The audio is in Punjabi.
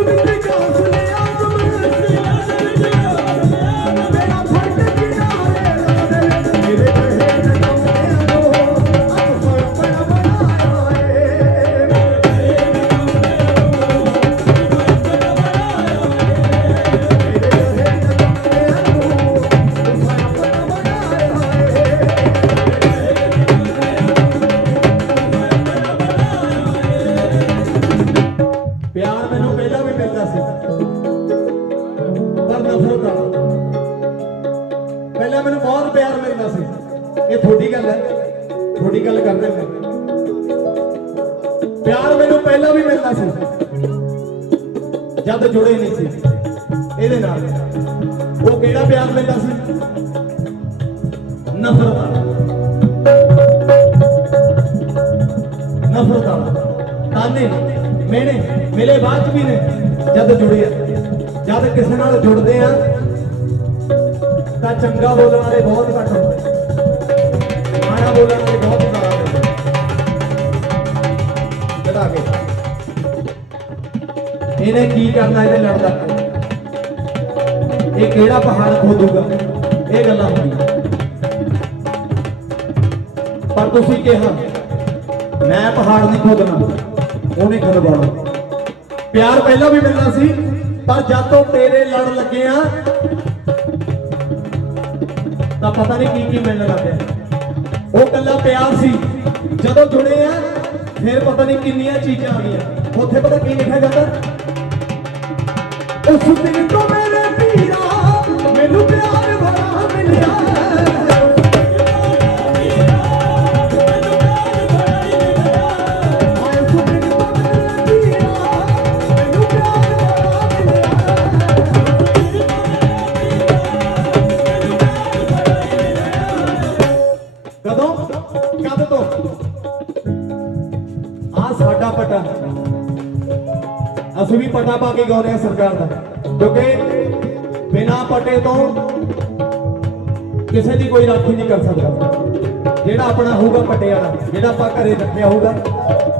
Dominique. ਗੱਲ ਹੈ ਥੋੜੀ ਗੱਲ ਕਰਦੇ ਮੈਂ ਪਿਆਰ ਮੈਨੂੰ ਪਹਿਲਾਂ ਵੀ ਮਿਲਦਾ ਸੀ, ਜਦ ਜੁੜੇ ਨਹੀਂ ਸੀ। ਇਹਦੇ ਨਾਲ ਉਹ ਕਿਹੜਾ ਪਿਆਰ ਮਿਲਦਾ ਸੀ? ਨਫ਼ਰਤ ਵਾਲਾ। ਨਫ਼ਰਤ ਵਾਲਾ। ਤਾਨੇ ਮੇਨੇ ਮਿਲੇ ਬਾਅਦ ਚ ਵੀ ਨੇ, ਜਦ ਜੁੜੇ ਆ। ਜਦ ਕਿਸੇ ਨਾਲ ਜੁੜਦੇ ਆ, ਤਾਂ ਚੰਗਾ ਬੋਲਣ ਵਾਲੇ ਬਹੁਤ ਘੱਟ ਹੁੰਦੇ ਇਹਨੇ ਕੀ ਕਰਨਾ ਇਹਨੇ ਲੜਦਾ ਇਹ ਕਿਹੜਾ ਪਹਾੜ ਖੋਦੂਗਾ? ਇਹ ਗੱਲਾਂ ਹੁੰਦੀਆਂ। ਪਰ ਤੁਸੀਂ ਕਿਹਾ, ਮੈਂ ਪਹਾੜ ਨਹੀਂ ਖੋਦਣਾ। ਉਹਨੇ ਖੋਦਵਾਉਣਾ। ਪਿਆਰ ਪਹਿਲਾਂ ਵੀ ਮਿਲਣਾ ਸੀ, ਪਰ ਜਦ ਤੋਂ ਤੇਰੇ ਲੜ ਲੱਗੇ ਆ, ਤਾਂ ਪਤਾ ਨਹੀਂ ਕੀ ਕੀ ਮਿਲਣ ਲੱਗਿਆ। ਉਹ ਕੱਲਾ ਪਿਆਰ ਸੀ। ਜਦੋਂ ਜੁੜੇ ਆ, ਫਿਰ ਪਤਾ ਨਹੀਂ ਕਿੰਨੀਆਂ ਚੀਜ਼ਾਂ ਆ ਗਈਆਂ। ਉੱਥੇ ਪਤਾ ਕੀ ਲਿਖਿਆ ਜਾਂਦਾ? ਉਸ ਦਿਨ ਤੋਂ ਮੇਰੇ ਪੀਰਾ ਮੈਨੂੰ ਪਿਆਰ ਬੜਾ ਮਿਲਿਆ। ਕਦੋਂ? ਕਦ ਤੋਂ? ਆ ਸਾਡਾ ਪਟਾ। ਅਸੀਂ ਵੀ ਪਟਾ ਪਾ ਕੇ ਗਾਉਂਦੇ ਆ ਸਰਕਾਰ ਦਾ। ਕਿਉਂਕਿ ਬਿਨਾ ਪਟੇ ਤੋਂ ਕਿਸੇ ਦੀ ਕੋਈ ਰਾਖੀ ਨਹੀਂ ਕਰ ਸਕਦਾ। ਜਿਹੜਾ ਆਪਣਾ ਹੋਊਗਾ ਪਟੇ ਵਾਲਾ ਜਿਹੜਾ ਆਪਾਂ ਘਰੇ ਰੱਖਿਆ ਹੋਊਗਾ।